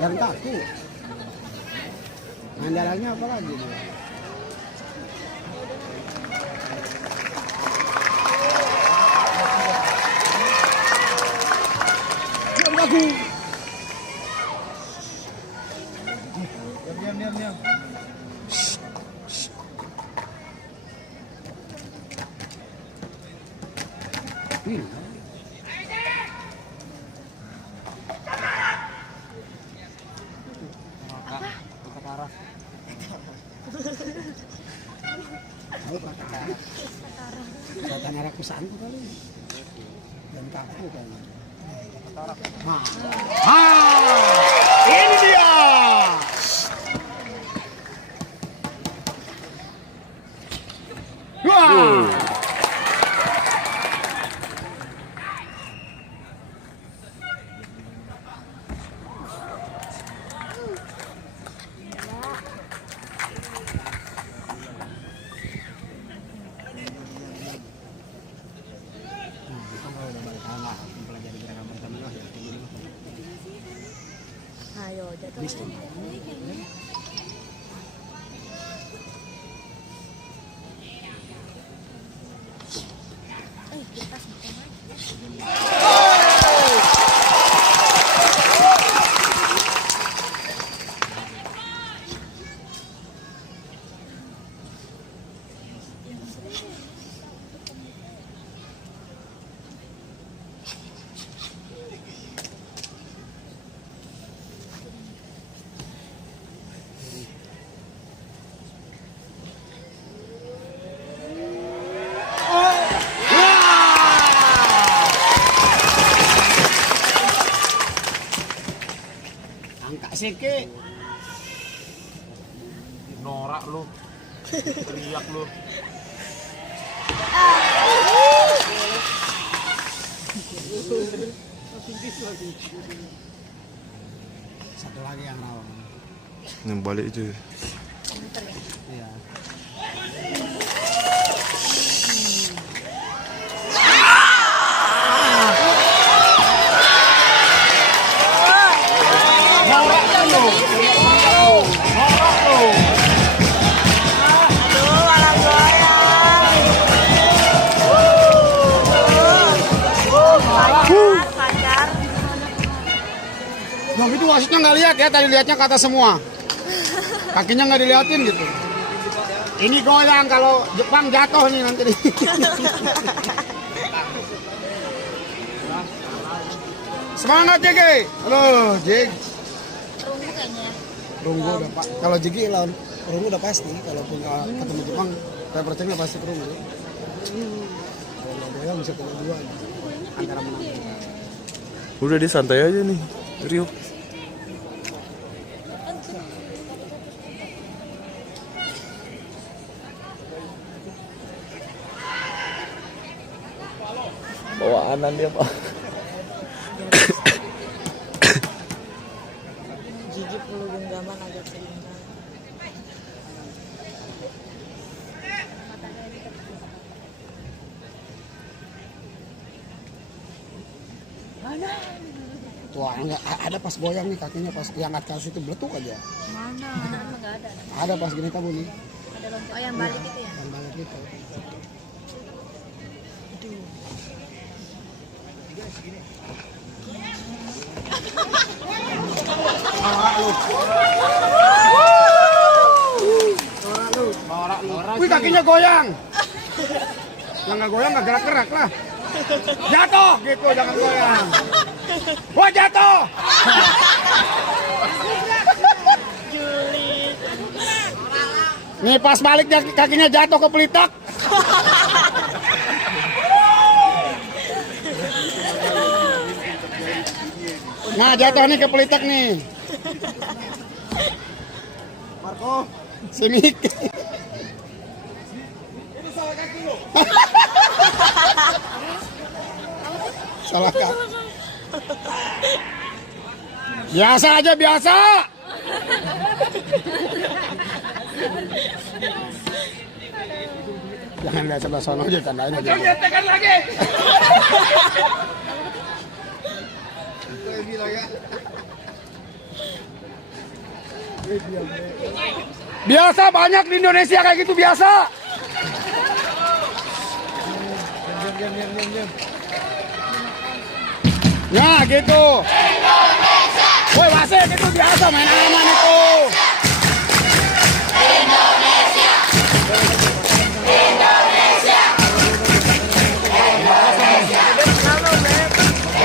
Jalan kaki. Andalannya apa lagi dia? Jalan kaki. Diam. Kata arah kusanku kali. Dan kaku kan. Ini dia. Wah. Ayo, jatuh. Angkat sikit. Norak lu. Teriak lu. Satu lagi yang rawan. Yang balik itu. Iya. Yang itu wasitnya nggak lihat ya, tadi lihatnya kata semua. Kakinya nggak diliatin gitu. Ini goyang, kalau Jepang jatuh nih nanti. Semangat JG. Halo JG. Perunggu udah pak. Kalau JG lawan perunggu udah pasti. Kalaupun ketemu Jepang, saya percaya pasti perunggu. Kalau nggak goyang bisa kedua antara menang. Udah dia santai aja nih, Rio. Bawaanan dia pak. Gigi perlu genggaman agak seimbang. Mana? Wah, enggak ada pas goyang nih kakinya, pas diangkat ke atas itu beletuk aja. Mana? Enggak ada. Ada pas gini kamu nih. Ada loncat. Oh, yang balik itu ya? Yang balik itu. Wih, kakinya goyang. Yang nggak goyang nggak gerak-gerak lah. Jatuh gitu, jangan goyang. Wah, jatuh. Nih pas balik kakinya jatuh ke pelitak. Nah, jatuh nih ke pelitak nih. Marco, sini. Itu salah kaki lo. Salah kaki. Biasa aja, biasa. Jangan lihat sebelah sana aja, tandain aja. Jangan tekan lagi. Itu bilang ya. Biasa banyak di Indonesia kayak gitu biasa. Nah gitu. Woi wasit itu biasa main aman itu.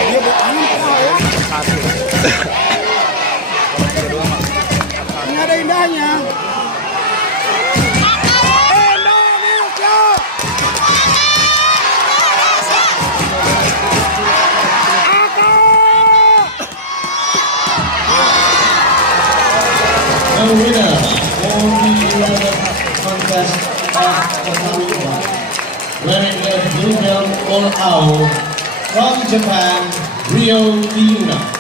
Dia berangin kok ya. Ini ada indahnya. Indonesia. The winner for the 11th contest of the Naruto, wearing the blue belt all out from Japan, Rio Tiuna.